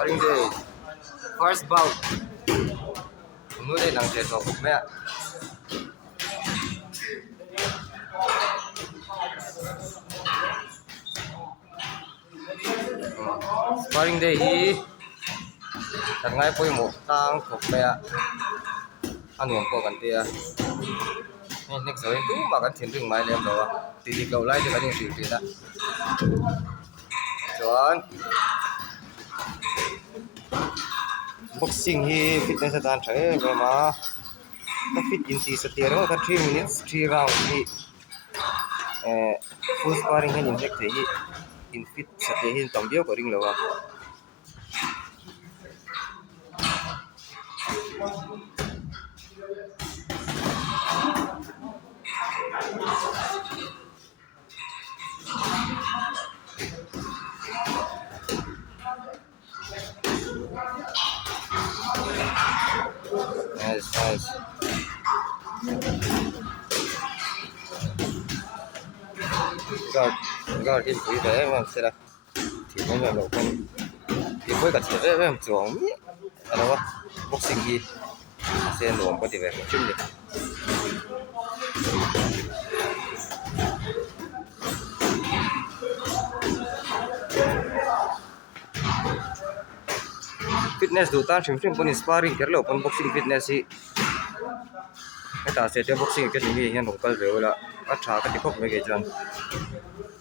sparring day first bout nu đây nang che so phục mẹ sparring day hi thật ngay poi một tang phục mẹ ăn uống có gần tia nên next rồi tu mà kan thiên đường mai lem rồi thì cầu lại thì kan những chuyện đó chọn boxing hi fitness dan thai ve ma ta fit in ti satia ro ta 3 minutes 3 round hi full sparring hin in hek thei hi in fit satia hin tom dio ko ring lo wa nice guard in quý đấy mà sẽ là thì nó là không thì với cả thể em chuồng nhé đâu boxing gì sẽ luồn có thể về chung được fitness đủ tan phim pun sparring kerja lo pun boxing fitness hi kita sẽ boxing cái gì hiện local về là bắt trả cái khóc về cái chân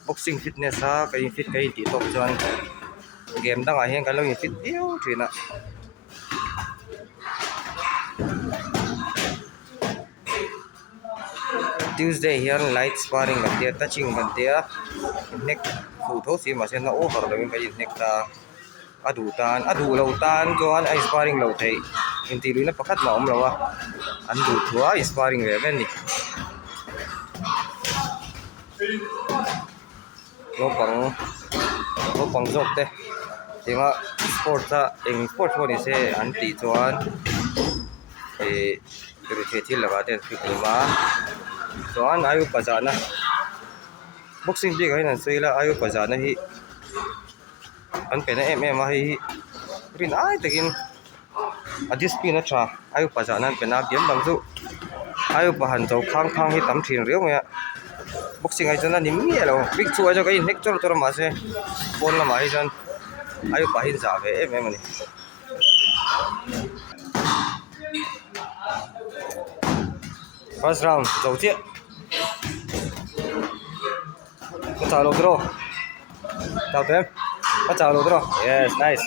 boxing fitness á cái fit cái tí top chân game đang hiện cái lo fit yếu chuyện ạ Tuesday here light sparring gần tia touching gần tia neck phụ thốt gì mà xem nó over rồi cái neck ta adu lâu tan cho anh ice sparring lâu thấy in tí nó phát mà ông lâu à anh đủ thua ice sparring về bên này nó bằng dọc thế thì mà sport ta in sport mode sẽ anh tí cho anh thì cái thì là cái tên fit mà cho anh ayu pazana boxing đi cái này xây là ayu pazana hi anh phải nói em hay rin ai takin adis pin cha ayu pazana pe na biam bang zu ayu pahan zo khang hi tam thin riu me boxing ai chana nim mi lo big chu ajo kai nek chor ma se pon la mai jan ayu pahin za ve em ani first round zo che chào lô draw chào em chào lô draw yes nice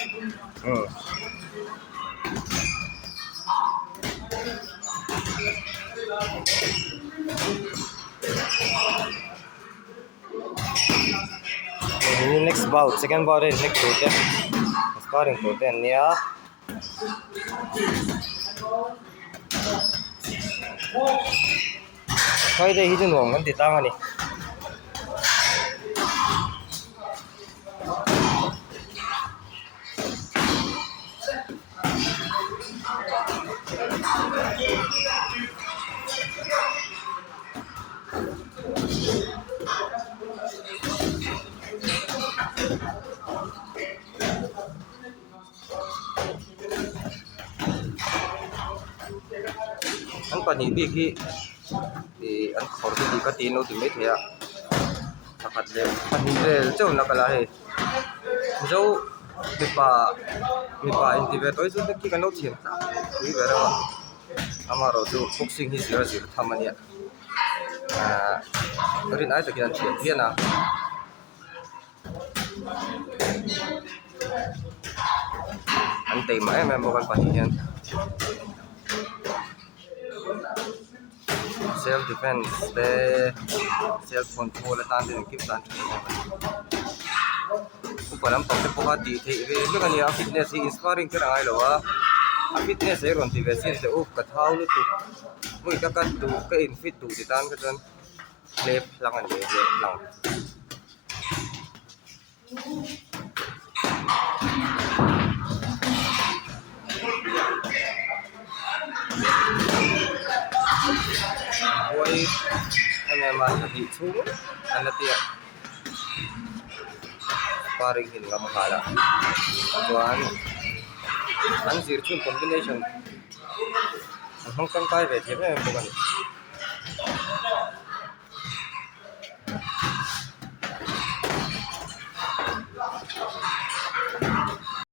next bout second bout is next bout sparring bout nia thôi đây hidden wong kan titang ani anh còn những việc thì anh khỏi thì có tiền đâu thì mấy thế ạ thật là anh nhìn chỗ nào cả là hệ dấu bị bà interview tôi rất thích cái nốt tiền quý về đó ama rồi tôi boxing hi zero zero tham anh ạ cái này ai thực hiện chuyện thiên à anh tìm mà em một con phải hiện self defense self control là tan đến kịp tan uparam pagte pokati thi ve lo kania fitness hi inspiring kara ai lo wa fitness e ron ti ve sin te up ka thau lu tu mui ka kan tu ka in fit tu ti tan ka tan lep lang an le lang ôi anh em mà bị xuống anh là tiệt sparring hình làm khá là toán an zir chun combination an hmang tangkai ve thiam em bawk ani